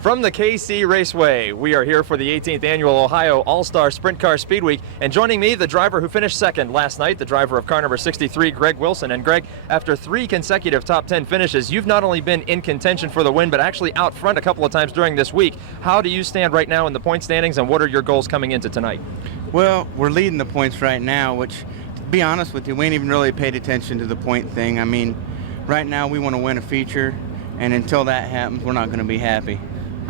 From the KC Raceway, we are here for the 18th Annual Ohio All-Star Sprint Car Speedweek, and joining me, the driver who finished second last night, the driver of car number 63, Greg Wilson. And Greg, after 3 consecutive top 10 finishes, you've not only been in contention for the win, but actually out front a couple of times during this week. How do you stand right now in the point standings, and what are your goals coming into tonight? Well, we're leading the points right now, which, to be honest with you, we ain't even really paid attention to the point thing. I mean, right now we want to win a feature, and until that happens, we're not going to be happy.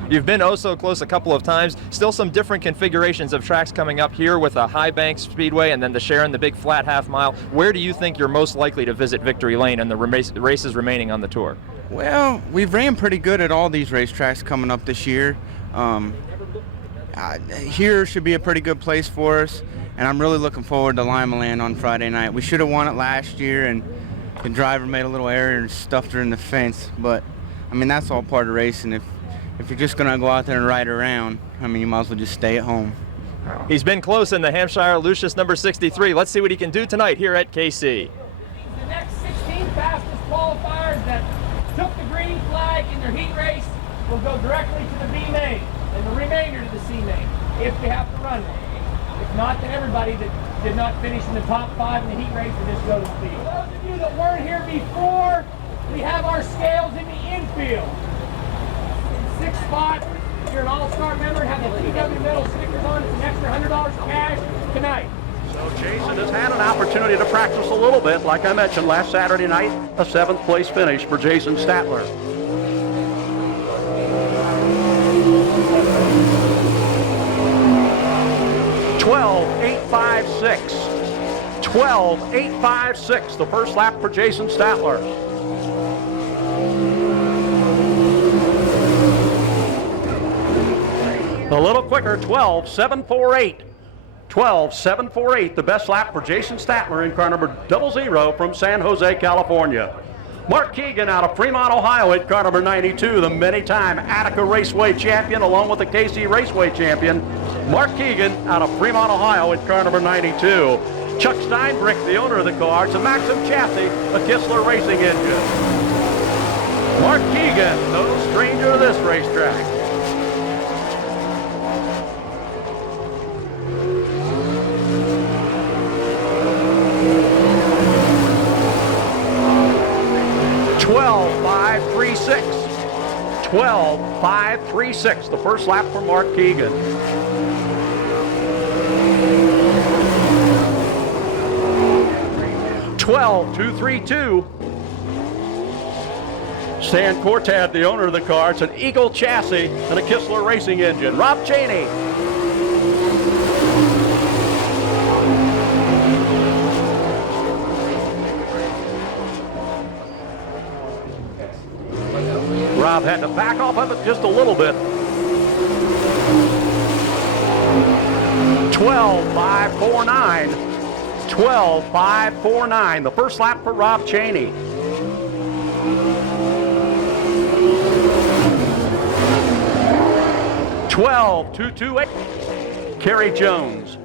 You've been oh so close a couple of times. Still some different configurations of tracks coming up here with a high bank speedway and then the Sharon, the big flat half mile. Where do you think you're most likely to visit victory lane and the races remaining on the tour? Well, we've ran pretty good at all these racetracks coming up this year. Here should be a pretty good place for us, and I'm really looking forward to Lima Land on Friday night. We should have won it last year, and the driver made a little error and stuffed her in the fence, but I mean, that's all part of racing. If you're just going to go out there and ride around, I mean, you might as well just stay at home. He's been close in the Hampshire Lucius number 63. Let's see what he can do tonight here at KC. The next 16 fastest qualifiers that took the green flag in their heat race will go directly to the B main and the remainder to the C main if we have to run one. If not, then everybody that did not finish in the top 5 in the heat race will just go to the field. For those of you that weren't here before, we have our scales in the infield. 6th spot, if you're an all-star member and have the TW medal stickers on, it's an extra $100 cash tonight. So Jason has had an opportunity to practice a little bit. Like I mentioned, last Saturday night, a 7th place finish for Jason Statler. (12.856). 12.856, the first lap for Jason Statler. A little quicker, 12.748. 12.748, the best lap for Jason Statler in car number 00 from San Jose, California. Mark Keegan out of Fremont, Ohio in car number 92, the many-time Attica Raceway champion along with the KC Raceway champion. Mark Keegan out of Fremont, Ohio in car number 92. Chuck Steinbrick, the owner of the car. It's a Maxim chassis, a Kistler racing engine. Mark Keegan, no stranger to this racetrack. (12.536). 12.536, the first lap for Mark Keegan. (12.232). Stan Cortad, the owner of the car. It's an Eagle chassis and a Kistler racing engine. Rob Cheney. Rob had to back off of it just a little bit. 12.549. 12.549, the first lap for Rob Cheney. (12.228). Kerry Jones.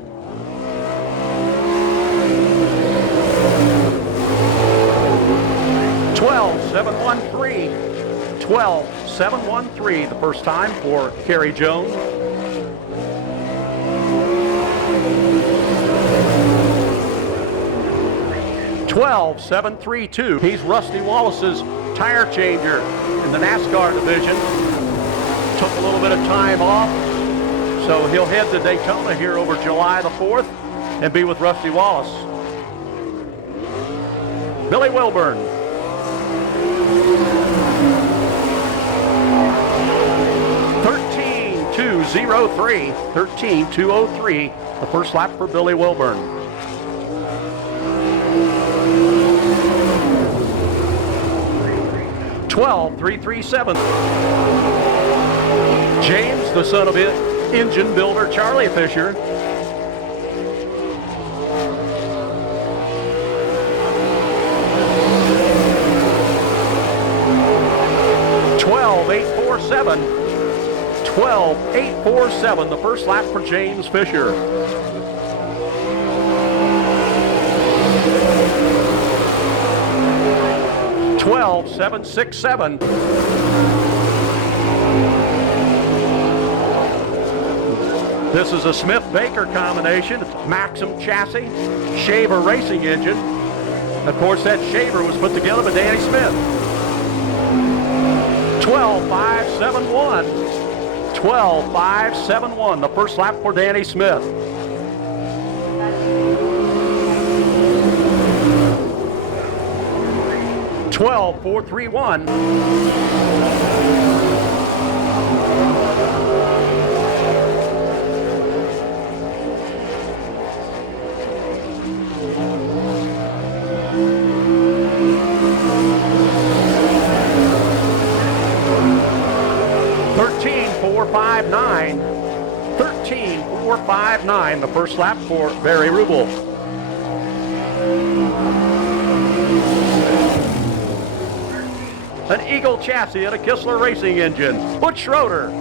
12.713. 12.713, the first time for Kerry Jones. (12.732). He's Rusty Wallace's tire changer in the NASCAR division. Took a little bit of time off, so he'll head to Daytona here over July the 4th and be with Rusty Wallace. Billy Wilburn. 13.203. 13.203, the first lap for Billy Wilburn. 12.337. James, the son of engine builder Charlie Fisher. 12.847. 12.847, the first lap for James Fisher. 12.767. This is a Smith-Baker combination. It's Maxim chassis, Shaver racing engine. Of course, that Shaver was put together by Danny Smith. 12.571. 12.571, the first lap for Danny Smith. (12.431). (13.459). 13.459, the first lap for Barry Rubel. An Eagle chassis and a Kistler racing engine. Butch Schroeder.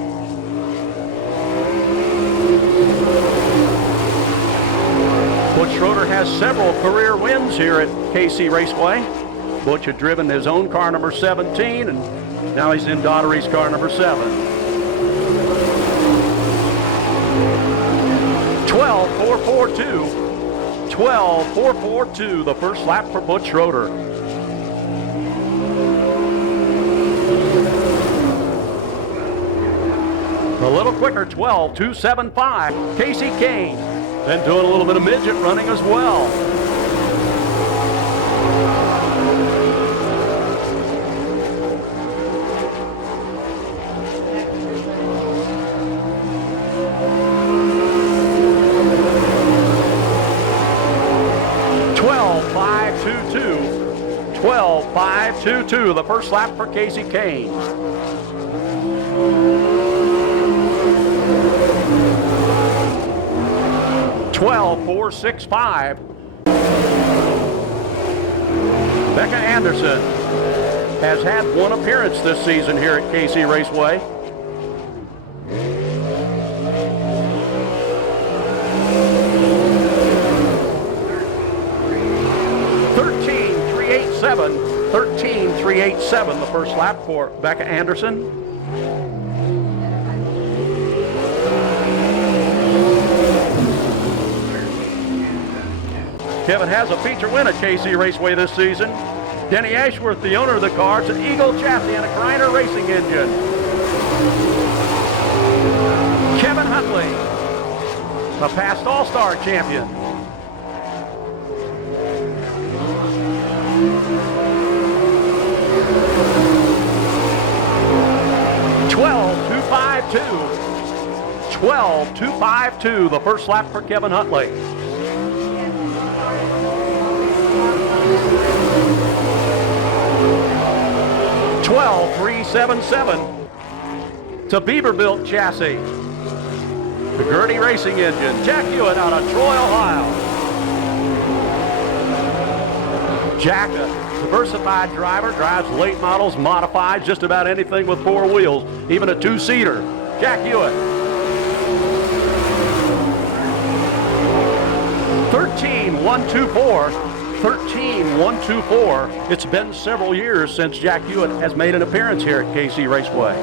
Butch Schroeder has several career wins here at KC Raceway. Butch had driven his own car number 17, and now he's in Daughtery's car number 7. 12.442. 12.442, the first lap for Butch Schroeder. A little quicker, 12.275. Casey Kane, then doing a little bit of midget running as well. (12.522), the first lap for Casey Kane. (12.465). Becca Anderson has had one appearance this season here at KC Raceway. (13.387), the first lap for Becca Anderson. Kevin has a feature win at KC Raceway this season. Denny Ashworth, the owner of the car, it's an Eagle chassis and a Griner racing engine. Kevin Huntley, a past All-Star champion. (12.252), the first lap for Kevin Huntley. (12.377), to Beaverbilt chassis, the Gurney racing engine. Jack Hewitt out of Troy, Ohio. Jack, a diversified driver, drives late models, modifies just about anything with 4 wheels, even a 2-seater. Jack Hewitt. 13.124. 13.124. It's been several years since Jack Hewitt has made an appearance here at KC Raceway.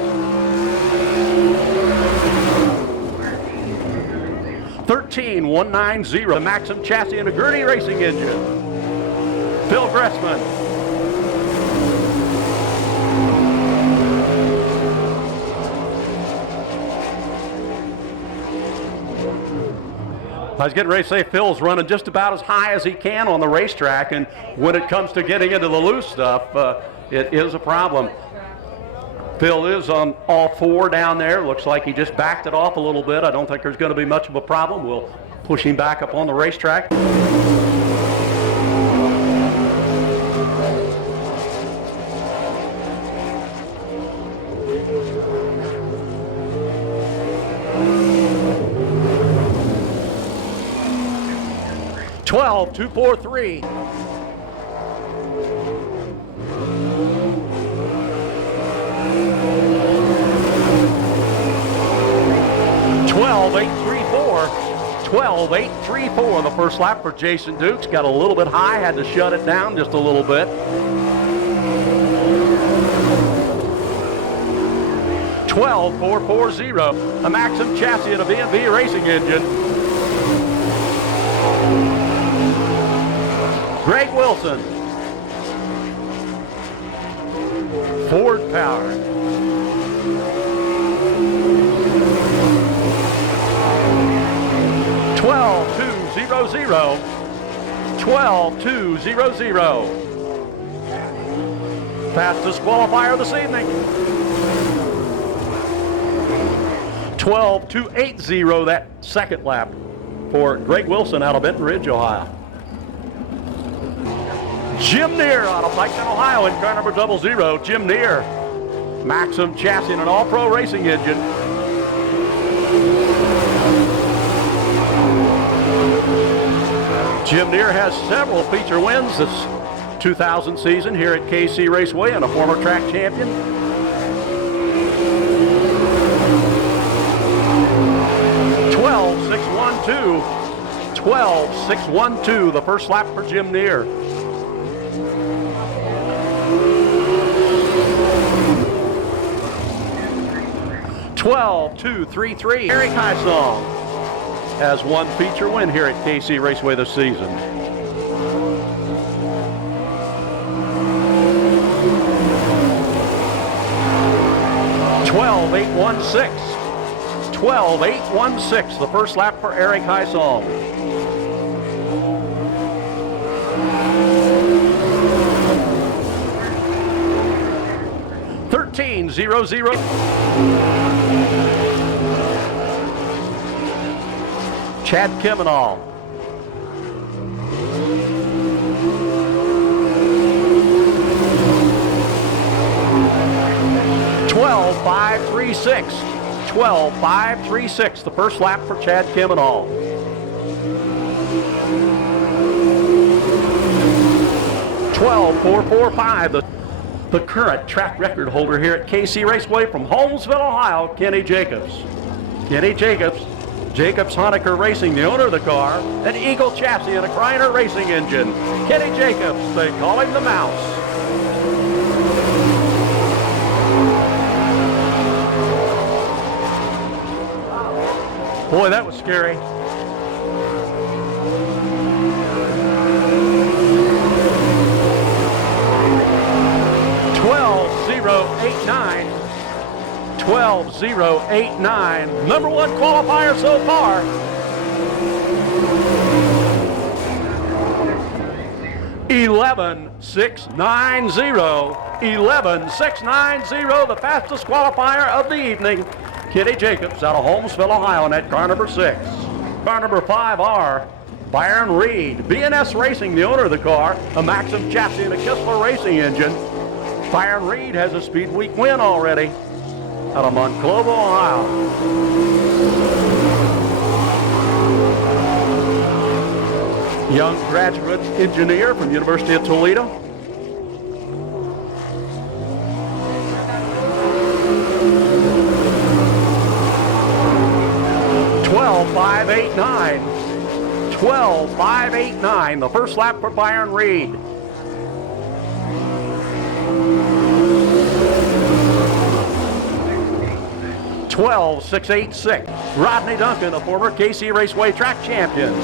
13.190, the Maxim chassis and a Gurney racing engine. Phil Gressman. I was getting ready to say Phil's running just about as high as he can on the racetrack, and when it comes to getting into the loose stuff, it is a problem. Phil is on all 4 down there. Looks like he just backed it off a little bit. I don't think there's going to be much of a problem. We'll push him back up on the racetrack. (12.243). 12.834. 12.834, the first lap for Jason Dukes. Got a little bit high, had to shut it down just a little bit. 12.440. A Maxim chassis and a V&V racing engine. Greg Wilson. Ford power. 12.200. 12.200. Fastest qualifier this evening. 12.280 that second lap for Greg Wilson out of Benton Ridge, Ohio. Jim Neer out of Piketon, Ohio in car number 00. Jim Neer, Maxim chassis and an all-pro racing engine. Jim Neer has several feature wins this 2000 season here at KC Raceway and a former track champion. .12.612, the first lap for Jim Neer. .12.233, Eric Hysong has one feature win here at KC Raceway this season. 12.816. 12.816, the first lap for Eric Hysong. .13.00. Chad Kemenall. .12.536. 12.536, the first lap for Chad Kemenall. .12.445, the current track record holder here at KC Raceway from Holmesville, Ohio, Kenny Jacobs. Kenny Jacobs, Jacobs Honecker Racing, the owner of the car, an Eagle chassis and a Kreiner racing engine. Kenny Jacobs, they call him the Mouse. Boy, that was scary. .12.089. 12.089. Number one qualifier so far. .11.690. 11.690, the fastest qualifier of the evening. Kenny Jacobs out of Holmesville, Ohio, in that car number 6. Car number 5R, Byron Reed. BNS Racing, the owner of the car, a Maxim chassis and a Kistler racing engine. Byron Reed has a Speedweek win already out of Monclova, Ohio. Young graduate engineer from University of Toledo. .12.589. 12.589, the first lap for Byron Reed. .12.686. Rodney Duncan, a former KC Raceway track champion.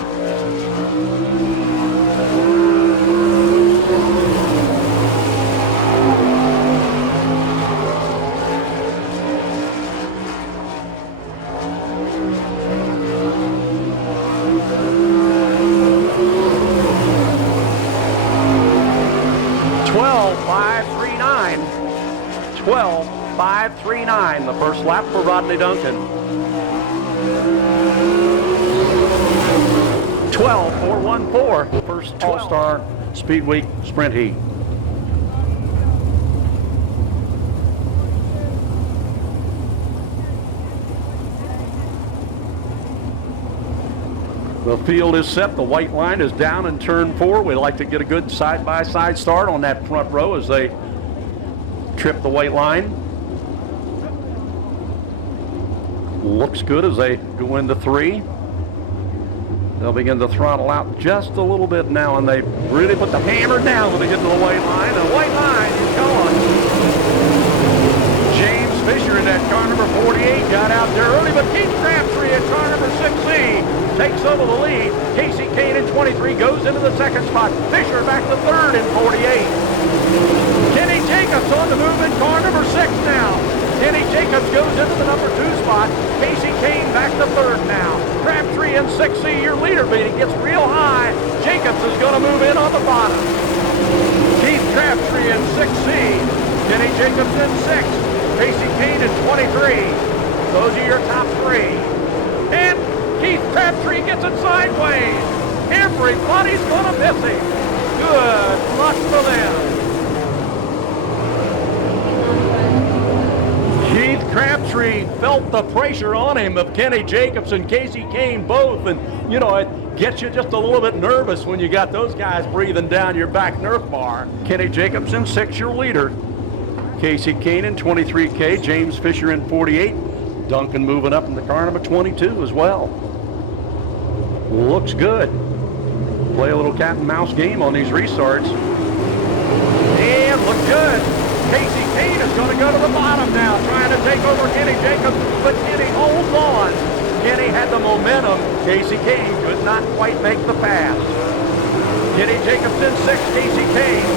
.12.539, the first lap for Rodney Duncan. 12.414, the first All-Star Speedweek Sprint Heat. The field is set. The white line is down in turn 4. We'd like to get a good side-by-side start on that front row as they trip the white line. Looks good as they go into 3. They'll begin to throttle out just a little bit now, and they really put the hammer down when they get to the white line. The white line is gone. James Fisher in that car number second spot. Fisher back to third in 48. Kenny Jacobs on the move in car number 6 now. Kenny Jacobs goes into the number 2 spot. Casey Kane back to third now. Crabtree in 6C, your leader beating. Gets real high. Jacobs is going to move in on the bottom. Keith Crabtree in 6C. Kenny Jacobs in 6th. Casey Kane in 23. Those are your top 3. And Keith Crabtree gets it sideways. Everybody's going to miss him. Good luck for them. Keith Crabtree felt the pressure on him of Kenny Jacobs and Casey Kane both. And, you know, it gets you just a little bit nervous when you got those guys breathing down your back nerf bar. Kenny Jacobs in 6, your leader. Casey Kane in 23K. James Fisher in 48. Duncan moving up in the car number 22 as well. Looks good. Play a little cat and mouse game on these restarts. And look good. Casey Kane is going to go to the bottom now, trying to take over Kenny Jacobs, but Kenny holds on. Kenny had the momentum. Casey Kane could not quite make the pass. Kenny Jacobs in 6th, Casey Kane.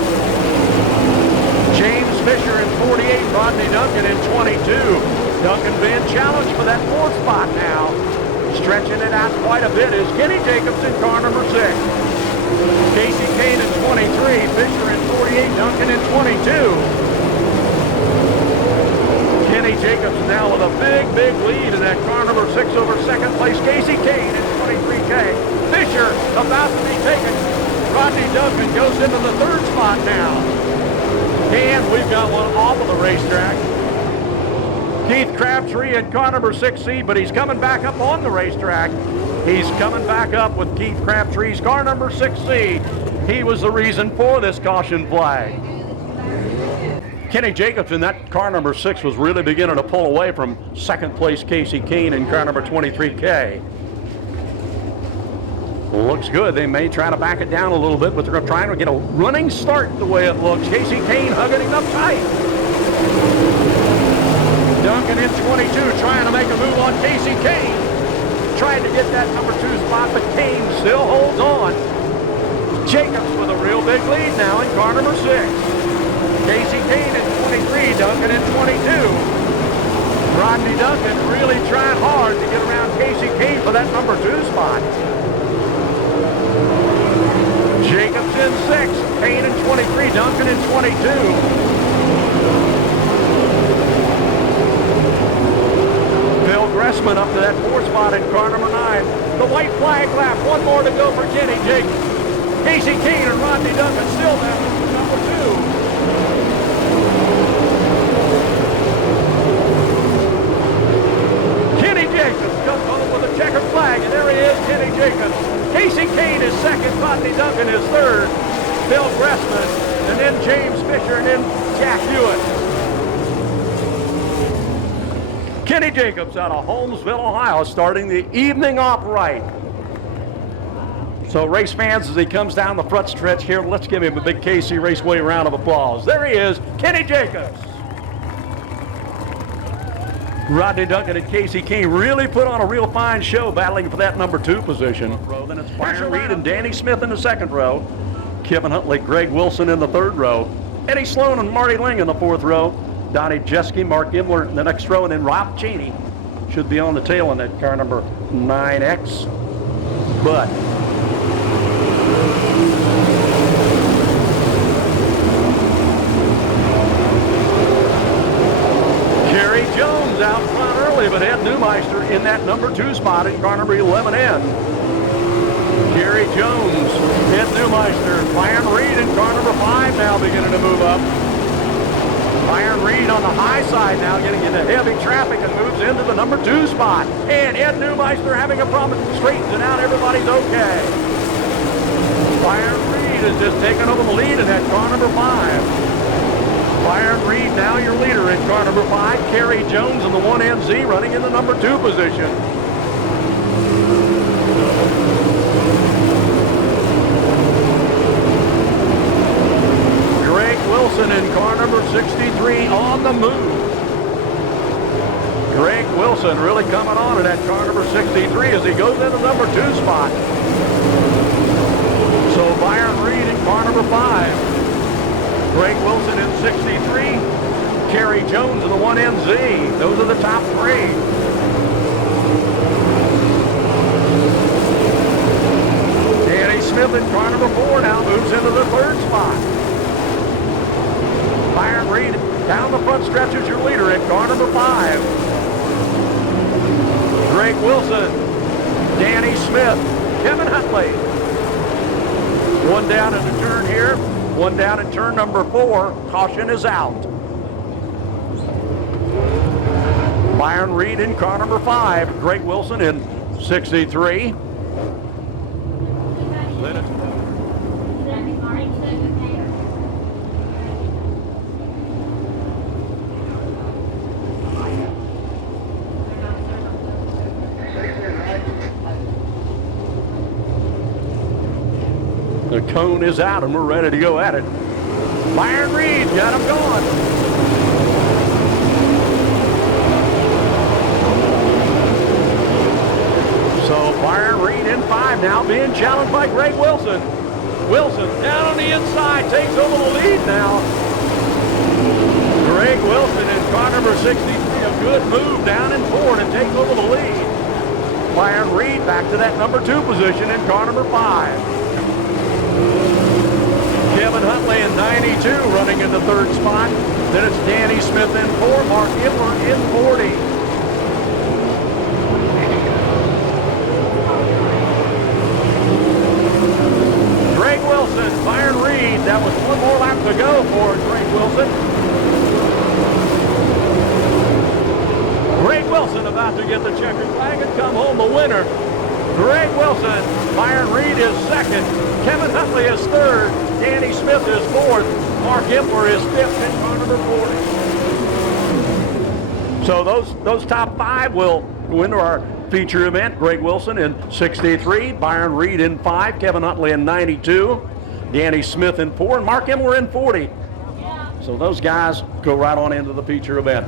James Fisher in 48, Rodney Duncan in 22. Duncan being challenged for that 4th spot now. Stretching it out quite a bit is Kenny Jacobs in car number 6. Casey Kane in 23, Fisher in 48, Duncan in 22. Kenny Jacobs now with a big lead in that car number 6 over second place. Casey Kane in 23K. Fisher about to be taken. Rodney Duncan goes into the 3rd spot now. And we've got one off of the racetrack. Keith Crabtree in car number 6C, but he's coming back up on the racetrack. He's coming back up with Keith Crabtree's car number 6C. He was the reason for this caution flag. Kenny Jacobs in that car number 6 was really beginning to pull away from second place Casey Kane in car number 23K. Looks good. They may try to back it down a little bit, but they're trying to get a running start the way it looks. Casey Kane hugging him up tight. Duncan in 22 trying to make a move on Casey Kane. Tried to get that number 2 spot, but Kane still holds on. Jacobs with a real big lead now in car number 6. Casey Kane in 23, Duncan in 22. Rodney Duncan really trying hard to get around Casey Kane for that number 2 spot. Jacobs in 6, Kane in 23, Duncan in 22. Bill Gressman up to that 4 spot in car number 9. The white flag lap, one more to go for Kenny Jacobs. Casey Kane and Rodney Duncan still battling for number 2. Kenny Jacobs comes home with a checkered flag, and there he is, Kenny Jacobs. Casey Kane is 2nd, Rodney Duncan is 3rd, Bill Gressman, and then James Fisher, and then Jack Hewitt. Kenny Jacobs out of Holmesville, Ohio, starting the evening off right. So race fans, as he comes down the front stretch here, let's give him a big KC Raceway round of applause. There he is, Kenny Jacobs. Rodney Duncan and Casey Kane really put on a real fine show battling for that number 2 position. Then it's Byron Reed and Danny Smith in the 2nd row. Kevin Huntley, Greg Wilson in the 3rd row. Eddie Sloan and Marty Ling in the 4th row. Donnie Jeske, Mark Imler in the next row, and then Rob Cheney should be on the tail in that car number 9X. But Kerry Jones out front early, but Ed Neumeister in that number 2 spot in car number 11N. Kerry Jones, Ed Neumeister, Byron Reed in car number 5 now beginning to move up. Byron Reed on the high side now, getting into heavy traffic and moves into the number 2 spot. And Ed Neumeister having a problem, straightens it out, everybody's okay. Byron Reed is just taking over the lead in that car number 5. Byron Reed now your leader in car number 5. Kerry Jones in the 1NZ running in the number 2 position. Greg Wilson in car number 63 on the move. Greg Wilson really coming on in that car number 63 as he goes into number 2 spot. So So Byron Reed in car number 5. Greg Wilson in 63. Kerry Jones in the 1NZ. Those are the top 3. Danny Smith in car number 4 now moves into the 3rd spot. Byron Reed down the front stretch is your leader in car number 5. Greg Wilson, Danny Smith, Kevin Huntley. One down in the turn here, one down in turn number 4. Caution is out. Byron Reed in car number 5. Greg Wilson in 63. The cone is out and we're ready to go at it. Byron Reed got him going. So Byron Reed in 5 now, being challenged by Greg Wilson. Wilson down on the inside, takes over the lead now. Greg Wilson in car number 63, a good move down and forward and takes over the lead. Byron Reed back to that number 2 position in car number 5. Kevin Huntley in 92 running in the 3rd spot. Then it's Danny Smith in 4, Mark Ipler in 40. Greg Wilson, Byron Reed. That was one more lap to go for Greg Wilson. Greg Wilson about to get the checkered flag and come home the winner. Greg Wilson, Byron Reed is 2nd, Kevin Huntley is 3rd, Danny Smith is 4th, Mark Ipler is 5th in car number 40. So those top 5 will go into our feature event. Greg Wilson in 63, Byron Reed in 5, Kevin Huntley in 92, Danny Smith in 4, and Mark Ipler in 40. So those guys go right on into the feature event.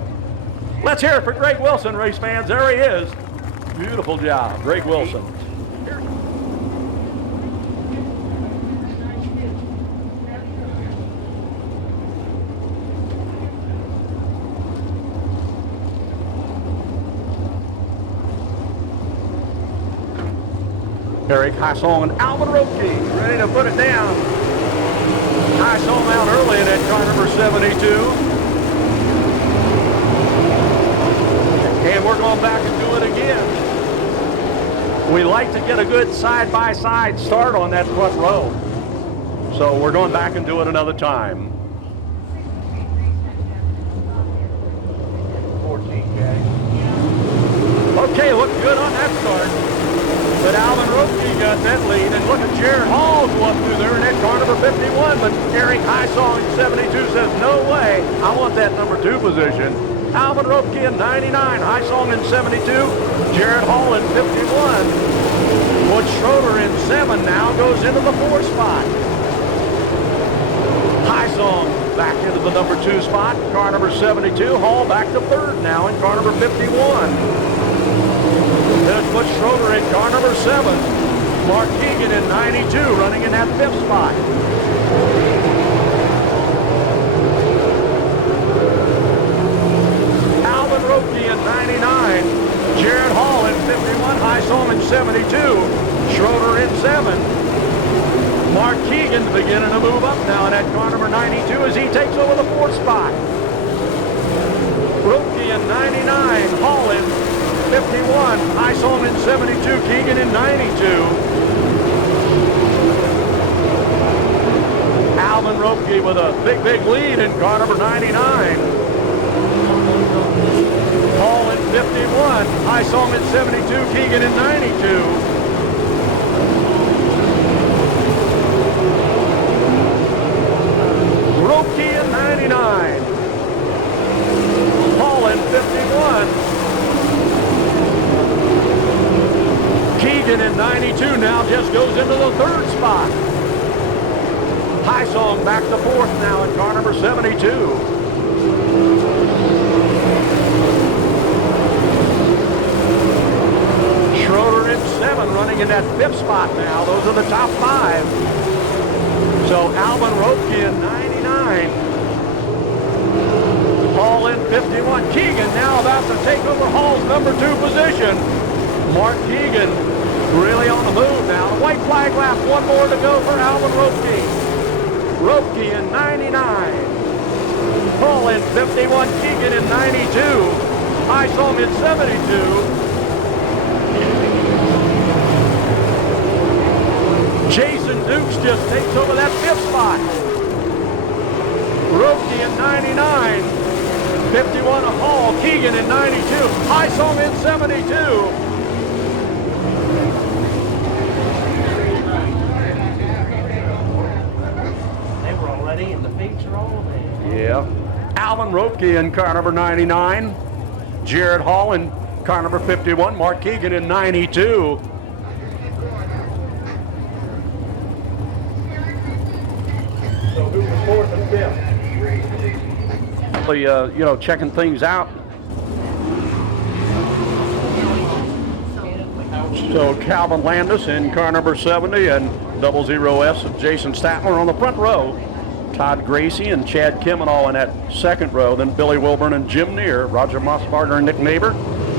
Let's hear it for Greg Wilson, race fans. There he is. Beautiful job, Greg Wilson. Eric Heisong and Alvin Roepke ready to put it down. Heisong out early in that car number 72. And we're going back and do it again. We like to get a good side-by-side start on that front row. So we're going back and do it another time. 14, okay, look good on that start. But Alvin Roepke got that lead, and look at Jared Hall go up through there in that car number 51, but Eric Heisong in 72 says, no way, I want that number 2 position. Alvin Roepke in 99, Heisong in 72, Jared Hall in 51. Butch Schroeder in 7 now goes into the 4th spot. Heisong back into the number 2 spot, car number 72, Hall back to 3rd now in car number 51. There's Butch Schroeder in car number 7. Mark Keegan in 92 running in that 5th spot. Alvin Roepke in 99. Jared Hall in 51. Heisong in 72. Schroeder in 7. Mark Keegan beginning to move up now in that car number 92 as he takes over the 4th spot. Roepke in 99. Hall in 51, Heisong in 72, Keegan in 92. Alvin Roepke with a big lead in car number 99. Hall in 51, Heisong in 72, Keegan in 92. Roepke in 99. Hall in 51. Keegan in 92 now just goes into the 3rd spot. Heisong back to 4th now in car number 72. Schroeder in 7 running in that 5th spot now. Those are the top 5. So Alvin Roepke in 99. Hall in 51. Keegan now about to take over Hall's number 2 position. Mark Keegan really on the move now. The white flag lap, one more to go for Alvin Roepke. Roepke in 99. Hall in 51. Keegan in 92. I saw him in 72. Jason Dukes just takes over that 5th spot. Roepke in 99. 51 of Hall. Keegan in 92. I saw him in 72. They were already in the feature all day. Yeah. Alvin Roepke in car number 99. Jared Hall in car number 51. Mark Keegan in 92. So who was 4th and 5th? Checking things out. So Calvin Landis in car number 70 and 00S of Jason Statler on the front row. Todd Gracie and Chad Kimenall in that second row. Then Billy Wilburn and Jim Neer, Roger Mossbarger and Nick Neighbor.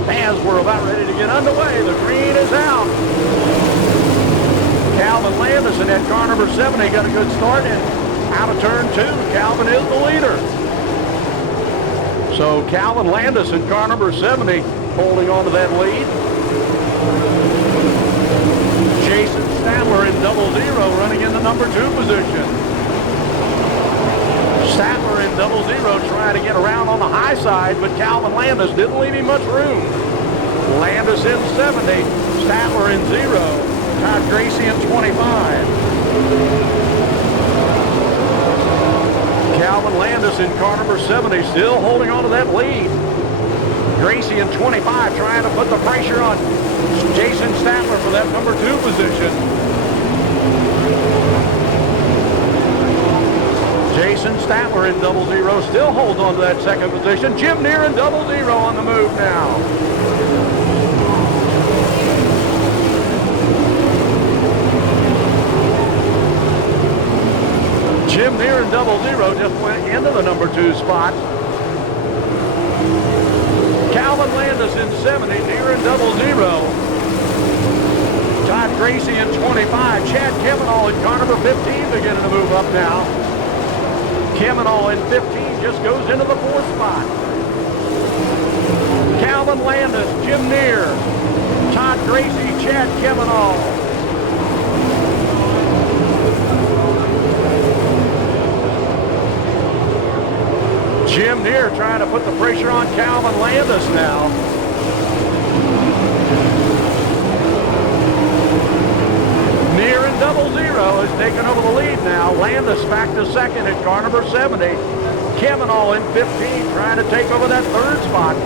As we're about ready to get underway, the green is out. Calvin Landis in that car number 70 got a good start, and out of turn 2, Calvin is the leader. So Calvin Landis in car number 70 holding on to that lead. Jason Statler in 00 running in the number 2 position. Statler in 00 trying to get around on the high side, but Calvin Landis didn't leave him much room. Landis in 70, Statler in 0, Todd Gracie in 25. Calvin Landis in car number 70 still holding on to that lead. Gracie in 25 trying to put the pressure on Jason Statler for that number 2 position. Jason Statler in 00 still holds on to that second position. Jim Neer in 00 on the move now. Jim Neer in 00 just went into the number 2 spot. Calvin Landis in 70, Neer in 00. Todd Gracie in 25. Chad Kimenall in car number 15 beginning to move up now. Kimenall in 15 just goes into the 4th spot. Calvin Landis, Jim Neer, Todd Gracie, Chad Kimenall. Jim Neer trying to put the pressure on Calvin Landis now. Neer in 00 has taken over the lead now. Landis back to second at car number 70. Kimenall in 15 trying to take over that 3rd spot.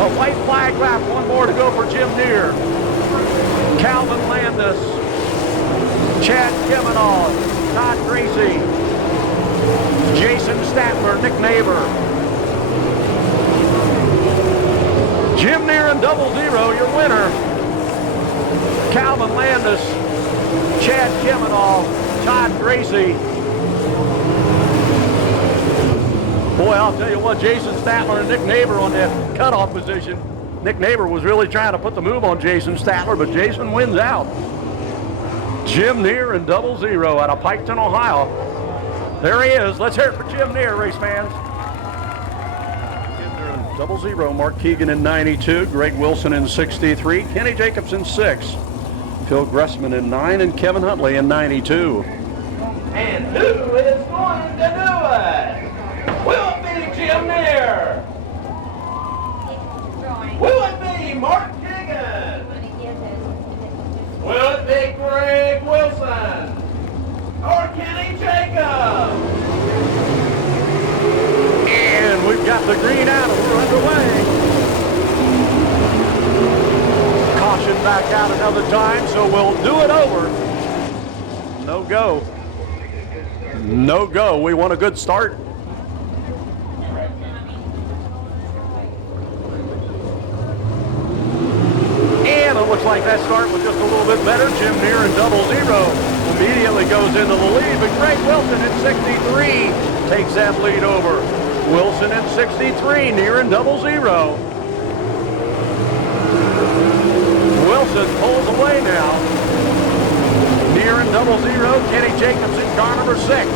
A white flag lap, one more to go for Jim Neer. Calvin Landis, Chad Kimenall, Todd Gracie, Jason Statler, Nick Neighbor. Jim Neer in 00, your winner. Calvin Landis, Chad Kimenall, Todd Gracie. Boy, I'll tell you what, Jason Statler and Nick Neighbor on that cutoff position. Nick Neighbor was really trying to put the move on Jason Statler, but Jason wins out. Jim Neer in 00 out of Piketon, Ohio. There he is. Let's hear it for Jim Neer, race fans. 00, Mark Keegan in 92, Greg Wilson in 63, Kenny Jacobs in 6, Phil Gressman in 9, and Kevin Huntley in 92. And who is going to do it? Will it be Jim Neer? Will it be Mark Keegan? Will it be Greg Wilson? Or Kenny Jacobs? And we've got the green out and we're underway. Caution back out another time, so we'll do it over. No go. No go. We want a good start. And it looks like that start was just a little bit better. Jim Neer in 00 immediately goes into the lead, but Greg Wilson in 63 takes that lead over. Wilson in 63, Neer in 00. Wilson pulls away now. Neer in 00, Kenny Jacobs in car number 6.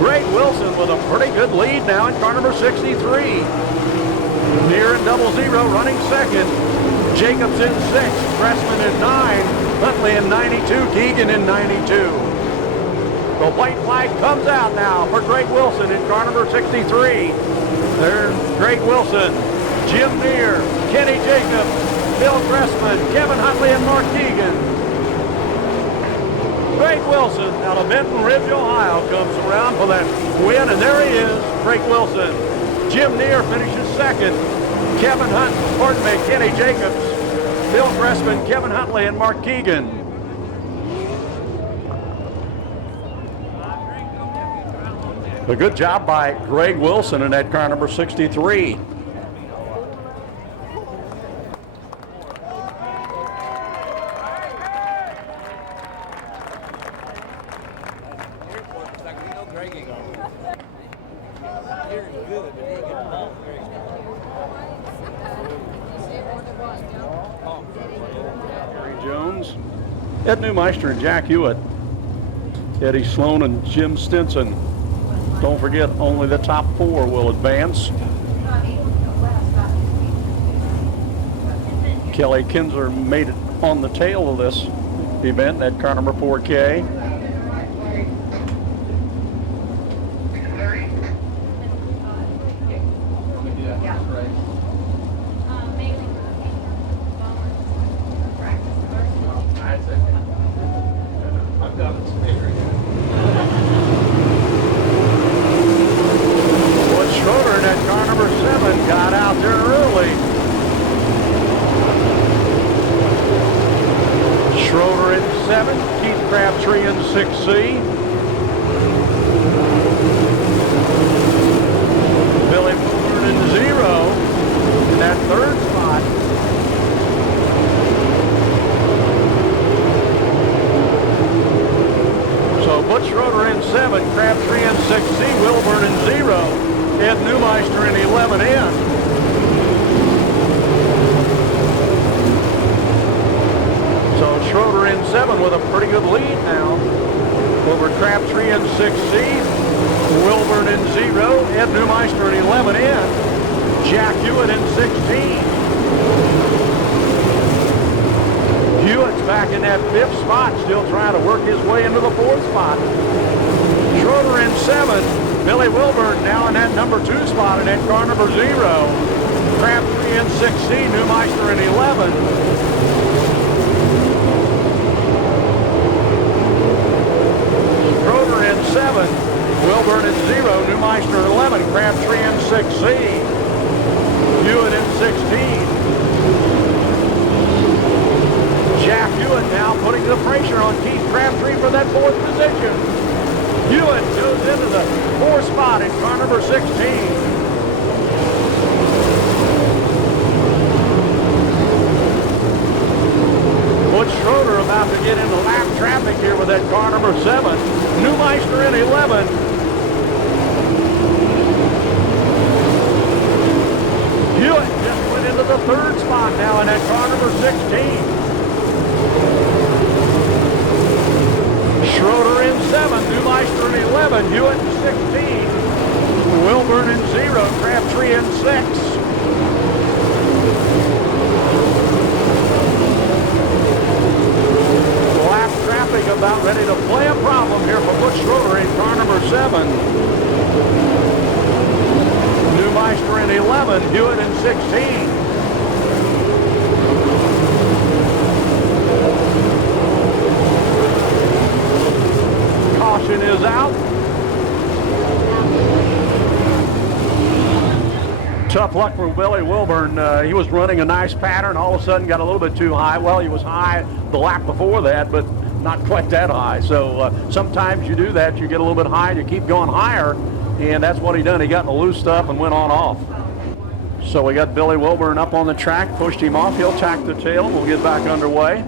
Greg Wilson with a pretty good lead now in car number 63. Neer in 00 running second. Jacobs in 6, Pressman in 9, Huntley in 92, Keegan in 92. The white flag comes out now for Greg Wilson in car number 63. There's Greg Wilson, Jim Neer, Kenny Jacobs, Bill Pressman, Kevin Huntley, and Mark Keegan. Greg Wilson out of Benton Ridge, Ohio comes around for that win, and there he is, Greg Wilson. Jim Neer finishes second. Kenny Jacobs, Bill Pressman, Kevin Huntley, and Mark Keegan. A good job by Greg Wilson in that car number 63. Jones, Ed Newmeister, and Jack Hewitt. Eddie Sloan and Jim Stinson. Don't forget, only the top 4 will advance. Kelly Kinzer made it on the tail of this event at car number 4K. Tough luck for Billy Wilburn. He was running a nice pattern, all of a sudden got a little bit too high. Well, he was high the lap before that, but not quite that high. So sometimes you do that, you get a little bit high and you keep going higher, and that's what he done. He got in the loose stuff and went on off. So we got Billy Wilburn up on the track, pushed him off. He'll tack the tail. We'll get back underway.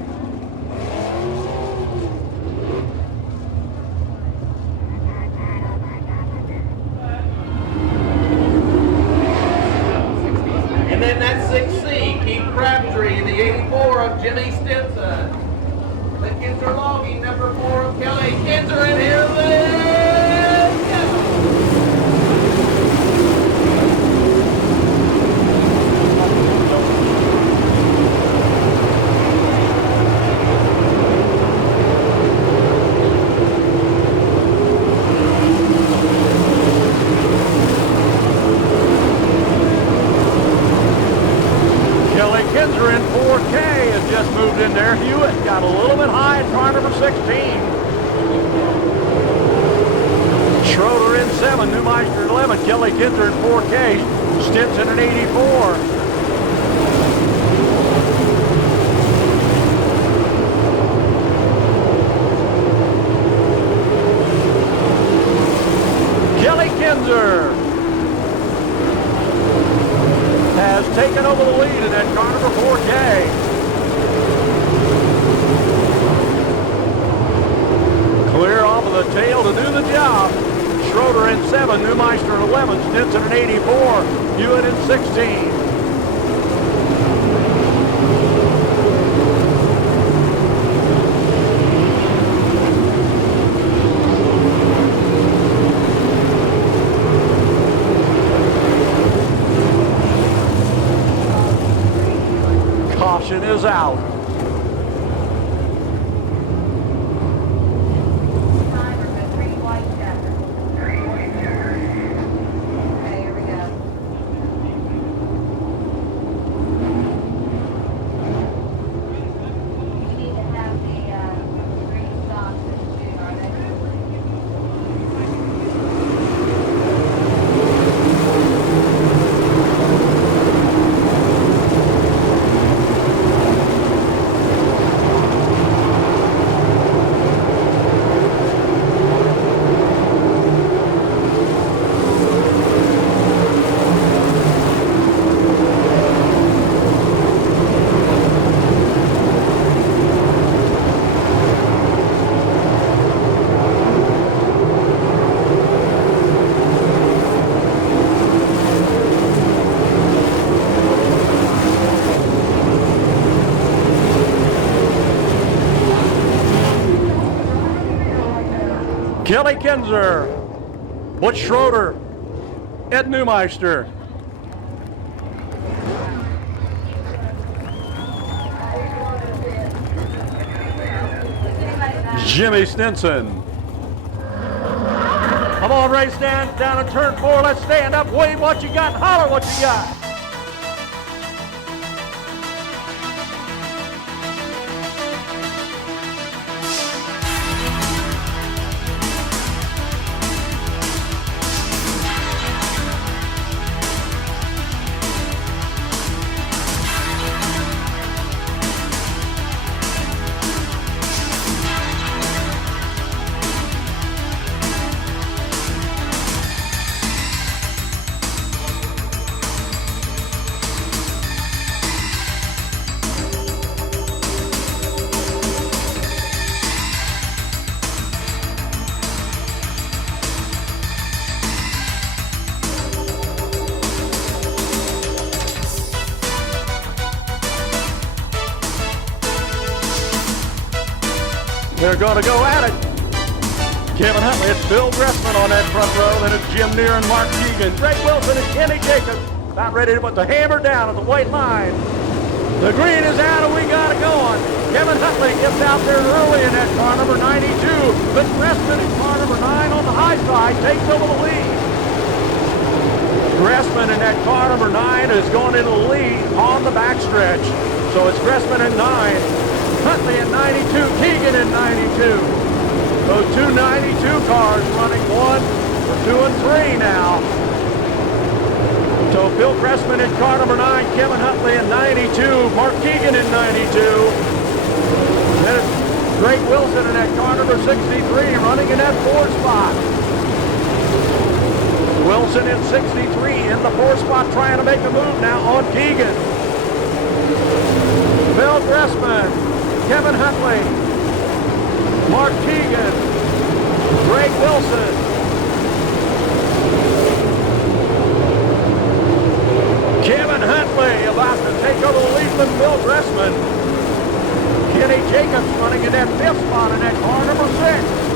And then that 6C, Keith Crabtree, the 84 of Jimmy Stinson. The Kinzer logging, number 4 of Kelly Kinzer, and here they go. Kinzer in 4K has just moved in there. Hewitt got a little bit high in car number 16. Schroeder in 7, Neumeister in 11, Kelly Kinzer in 4K, Stinson in 84. Kelly Kinzer has taken over the lead in that car number 4K. Clear off of the tail to do the job. Schroeder in 7, Neumeister in 11, Stinson in 84, Hewitt in 16. Caution is out. Kelly Kinzer, Butch Schroeder, Ed Neumeister. Jimmy Stinson. Come on, race down to turn 4. Let's stand up, wave what you got, and holler what you got. They're going to go at it. Kevin Huntley, it's Bill Gressman on that front row. Then it's Jim Neer and Mark Keegan. Greg Wilson and Kenny Jacobs about ready to put the hammer down at the white line. The green is out and we got it going. Kevin Huntley gets out there early in that car number 92. But Gressman in car number 9 on the high side takes over the lead. Gressman in that car number 9 is going into the lead on the backstretch. So it's Gressman in 9. Huntley in 92, Keegan in 92. Those two 92 cars running 1 for 2 and 3 now. So Bill Gressman in car number 9, Kevin Huntley in 92, Mark Keegan in 92. Then it's Greg Wilson in that car number 63 running in that 4th spot. Wilson in 63 in the 4th spot, trying to make a move now on Keegan. Bill Gressman, Kevin Huntley, Mark Keegan, Greg Wilson. Kevin Huntley about to take over the lead from Bill Gressman. Kenny Jacobs running in that 5th spot in that car number 6.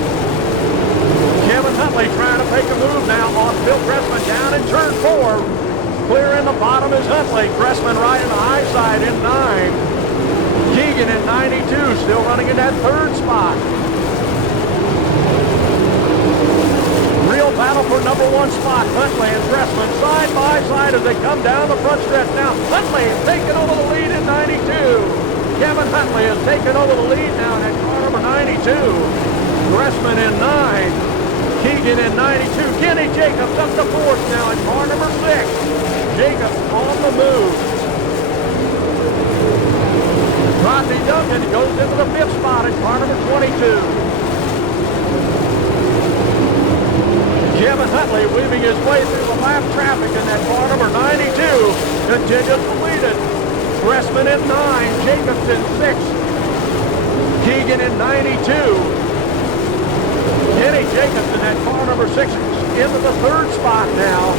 Kevin Huntley trying to make a move now on Bill Gressman down in turn 4. Clear in the bottom is Huntley. Gressman right in the high side in 9. Keegan in 92 still running in that 3rd spot. Real battle for number 1 spot. Huntley and Gressman side by side as they come down the front stretch now. Huntley is taking over the lead in 92. Kevin Huntley has taken over the lead now in car number 92. Gressman in 9. Keegan in 92. Kenny Jacobs up to 4th now in car number 6. Jacobs on the move. Rodney Duncan goes into the 5th spot in car number 22. Kevin Huntley weaving his way through the lap traffic in that car number 92. Continues to lead it. Gressman in 9. Jacobs in 6. Keegan in 92. Kenny Jacobs in that car number 6 into the 3rd spot now.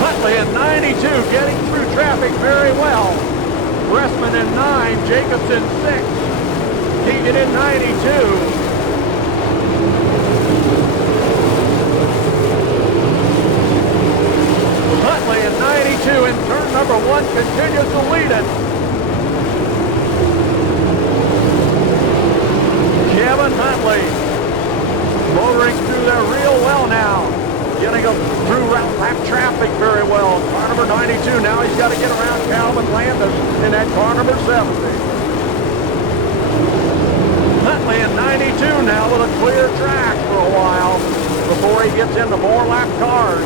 Huntley in 92 getting through traffic very well. Gressman in 9. Jacobs in 6. Keegan in 92. Huntley in 92 in turn number 1 continues to lead it. Kevin Huntley motoring through there real well now. Getting through lap traffic very well. Car number 92, now he's got to get around Calvin Landis in that car number 70. Huntley in 92 now with a clear track for a while before he gets into more lap cars.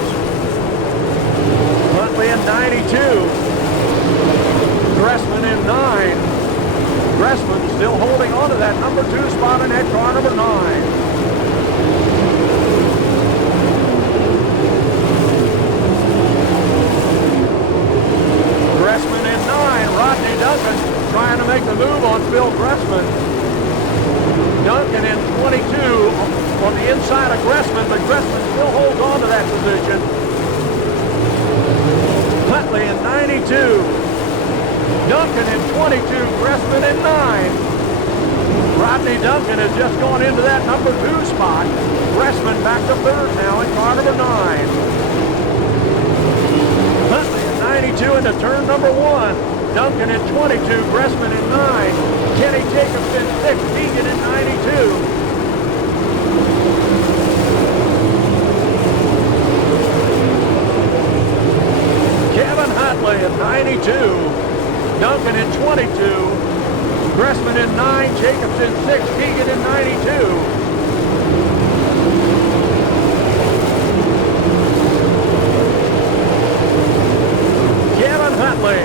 Huntley in 92. Gressman in 9. Gressman still holding on to that number 2 spot in that car number 9. Gressman in 9. Rodney Duncan trying to make the move on Phil Gressman. Duncan in 22 on the inside of Gressman, but Gressman still holds on to that position. Huntley in 92. Duncan in 22. Gressman in 9. Rodney Duncan has just gone into that number 2 spot. Gressman back to 3rd now in car number 9. Huntley in 92 into turn number 1. Duncan in 22. Gressman in 9. Kenny Jacobs in 6. Keegan in 92. Kevin Huntley at 92, Duncan in 22, Gressman in 9, Jacobs in 6, Keegan in 92. Kevin Huntley.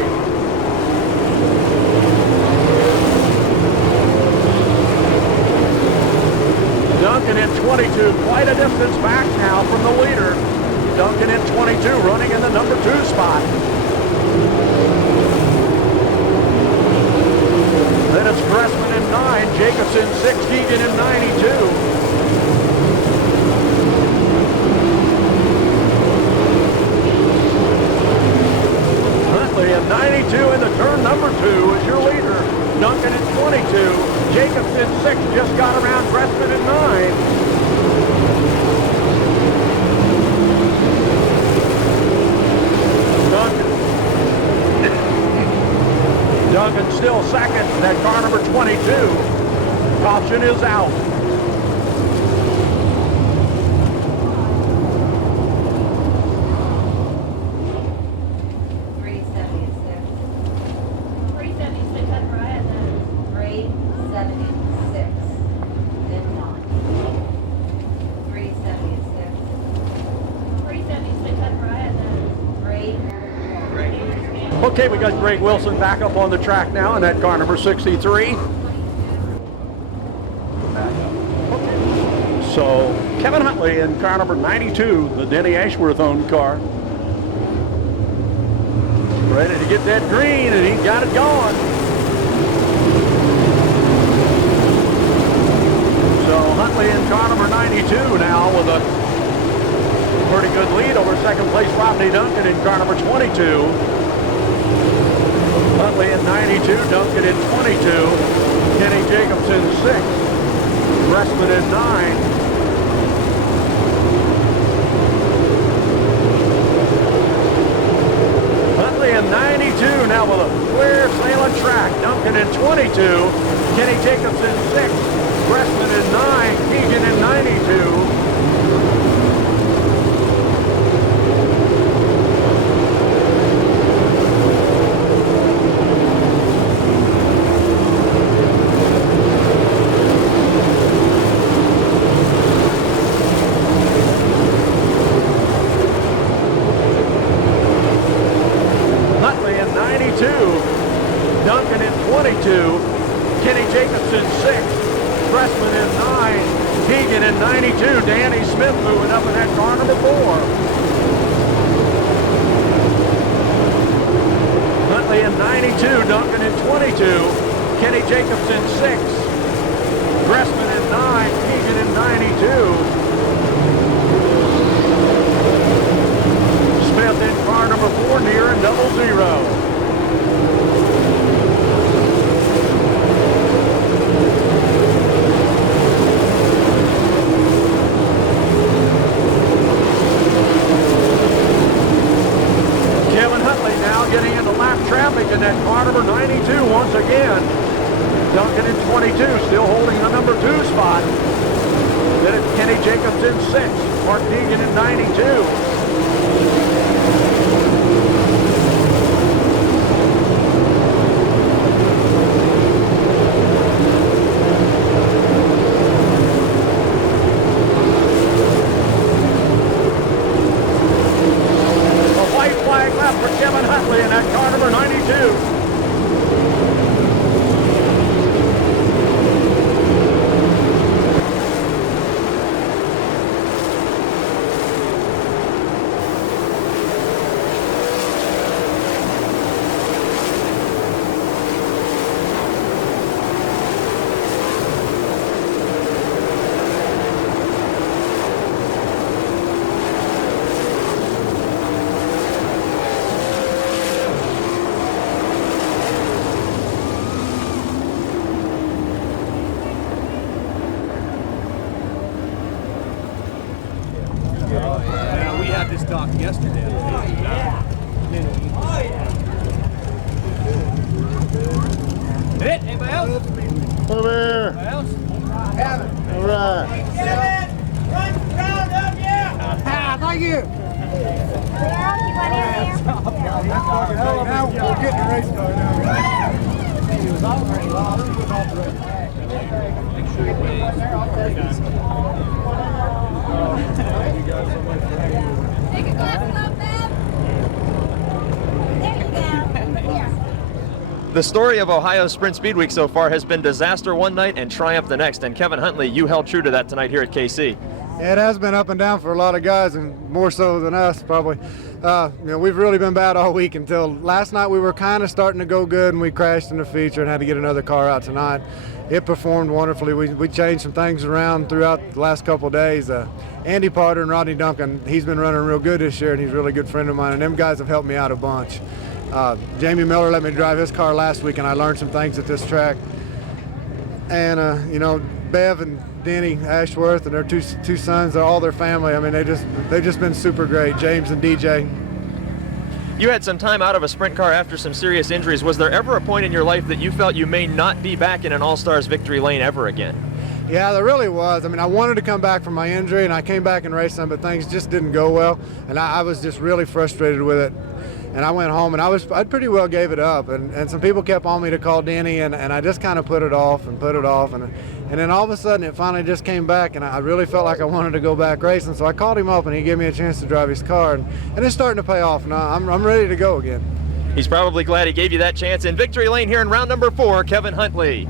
Duncan in 22, quite a distance back now from the leader. Duncan in 22, running in the number 2 spot. Then it's Gressman in 9, Jacobs in 6, Keegan in 92. Huntley in 92 into turn number 2 is your leader. Duncan in 22, Jacobs in 6, just got around Gressman in 9. Duncan still second at car number 22. Caution is out. Okay, we got Greg Wilson back up on the track now in that car number 63. Okay. So Kevin Huntley in car number 92, the Denny Ashworth-owned car. Ready to get that green, and he got it going. So Huntley in car number 92 now with a pretty good lead over second place Rodney Duncan in car number 22. Huntley in 92, Duncan in 22, Kenny Jacobs in 6, Gressman in 9. Huntley in 92 now with a clear sailing track. Duncan in 22, Kenny Jacobs in 6, Gressman in 9, Keegan in 92. Duncan in 22, Kenny Jacobs in 6, Gressman in 9, Keegan in 92, Danny Smith moving up in that car number 4. Huntley in 92, Duncan in 22, Kenny Jacobs in 6, Gressman in 9, Keegan in 92. Smith in car number 4, near and 00. Kevin Huntley now getting into lap traffic in that car number 92 once again. Duncan in 22, still holding the number 2 spot. Then it's Kenny Jacobs in 6, Mark Deegan in 92. For Kevin Huntley in that car number 92. We had this talk yesterday. Anybody else? Over here. Anybody else? All right. Run round up, yeah! Thank you. Now we're getting the race car now. Take a glass of Bev. There you go. Here. The story of Ohio Sprint Speedweek so far has been disaster one night and triumph the next. And Kevin Huntley, you held true to that tonight here at KC. It has been up and down for a lot of guys, and more so than us probably. We've really been bad all week until last night. We were kind of starting to go good, and we crashed in the feature and had to get another car out tonight. It performed wonderfully. We changed some things around throughout the last couple of days. Andy Potter and Rodney Duncan, he's been running real good this year, and he's a really good friend of mine, and them guys have helped me out a bunch. Jamie Miller let me drive his car last week, and I learned some things at this track. And Bev and Denny Ashworth and their two sons, they're all their family. I mean, they've just been super great. James and DJ. You had some time out of a sprint car after some serious injuries. Was there ever a point in your life that you felt you may not be back in an All-Stars victory lane ever again? Yeah, there really was. I mean, I wanted to come back from my injury, and I came back and raced some, but things just didn't go well, and I was just really frustrated with it. And I went home, and I pretty well gave it up. And some people kept on me to call Denny, and I just kind of put it off. And then all of a sudden, it finally just came back, and I really felt like I wanted to go back racing. So I called him up, and he gave me a chance to drive his car, and it's starting to pay off. Now I'm ready to go again. He's probably glad he gave you that chance. In victory lane here in round number 4, Kevin Huntley.